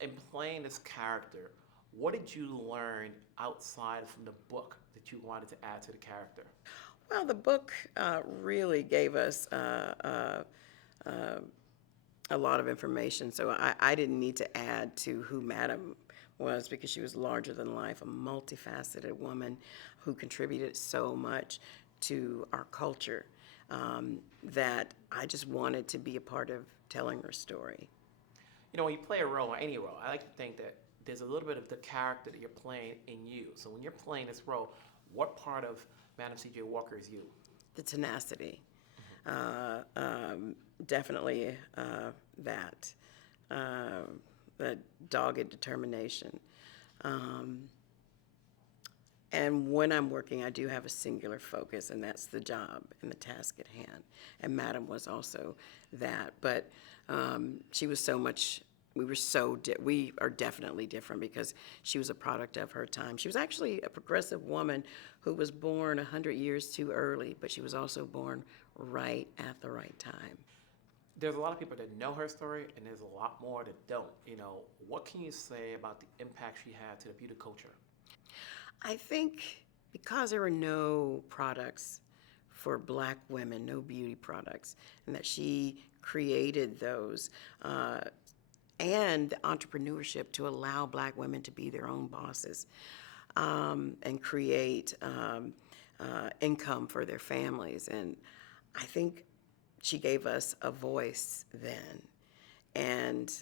In playing this character, what did you learn outside from the book that you wanted to add to the character? Well, the book really gave us a lot of information, so I didn't need to add to who Madam was because she was larger than life, a multifaceted woman who contributed so much to our culture that I just wanted to be a part of telling her story. When you play a role or any role, I like to think that there's a little bit of the character that you're playing in you. So when you're playing this role, what part of Madam C.J. Walker is you? The tenacity, uh, um, definitely that, uh, the dogged determination. Um, and when I'm working, I do have a singular focus, and that's the job and the task at hand. And Madam was also that, but she was so much. We are definitely different because she was a product of her time. She was actually a progressive woman who was born 100 years too early, but she was also born right at the right time. There's a lot of people that know her story, and there's a lot more that don't. What can you say about the impact she had to the beauty culture? I think because there were no products for black women, no beauty products, and that she created those, and the entrepreneurship to allow black women to be their own bosses and create income for their families. And I think she gave us a voice then. And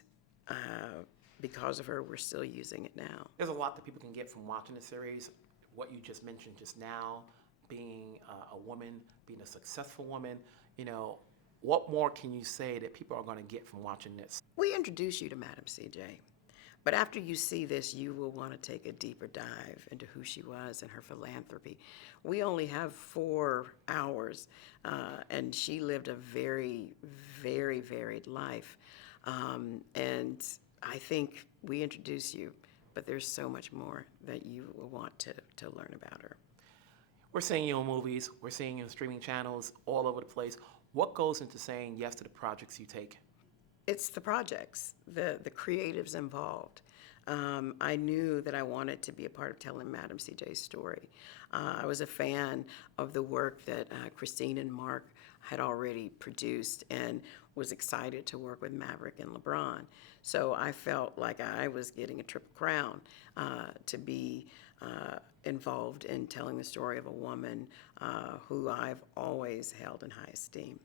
because of her, we're still using it now. There's a lot that people can get from watching the series. What you just mentioned just now, being a woman, being a successful woman, you know, what more can you say that people are going to get from watching this? We introduce you to Madam CJ. But after you see this, you will want to take a deeper dive into who she was and her philanthropy. We only have 4 hours, and she lived a very, very varied life. And I think we introduce you, but there's so much more that you will want to learn about her. We're seeing you in movies, we're seeing you in streaming channels all over the place. What goes into saying yes to the projects you take? It's the projects, the creatives involved. I knew that I wanted to be a part of telling Madam CJ's story. I was a fan of the work that Christine and Mark had already produced and was excited to work with Maverick and LeBron. So I felt like I was getting a triple crown to be involved in telling the story of a woman who I've always held in high esteem.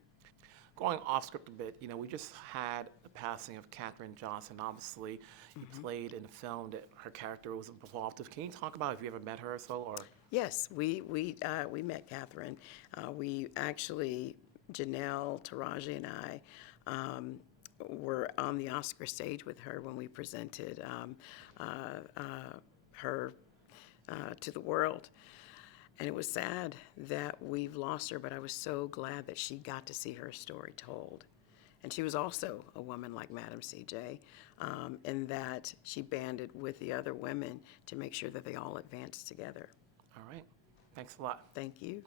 Going off script a bit, we just had the passing of Katherine Johnson. Obviously, you played in a film that her character was involved with. Can you talk about if you ever met her or so, or? Yes, we met Catherine. We actually, Janelle, Taraji, and I were on the Oscar stage with her when we presented her to the world. And it was sad that we've lost her, but I was so glad that she got to see her story told. And she was also a woman like Madam CJ, in that she banded with the other women to make sure that they all advanced together. All right. Thanks a lot. Thank you.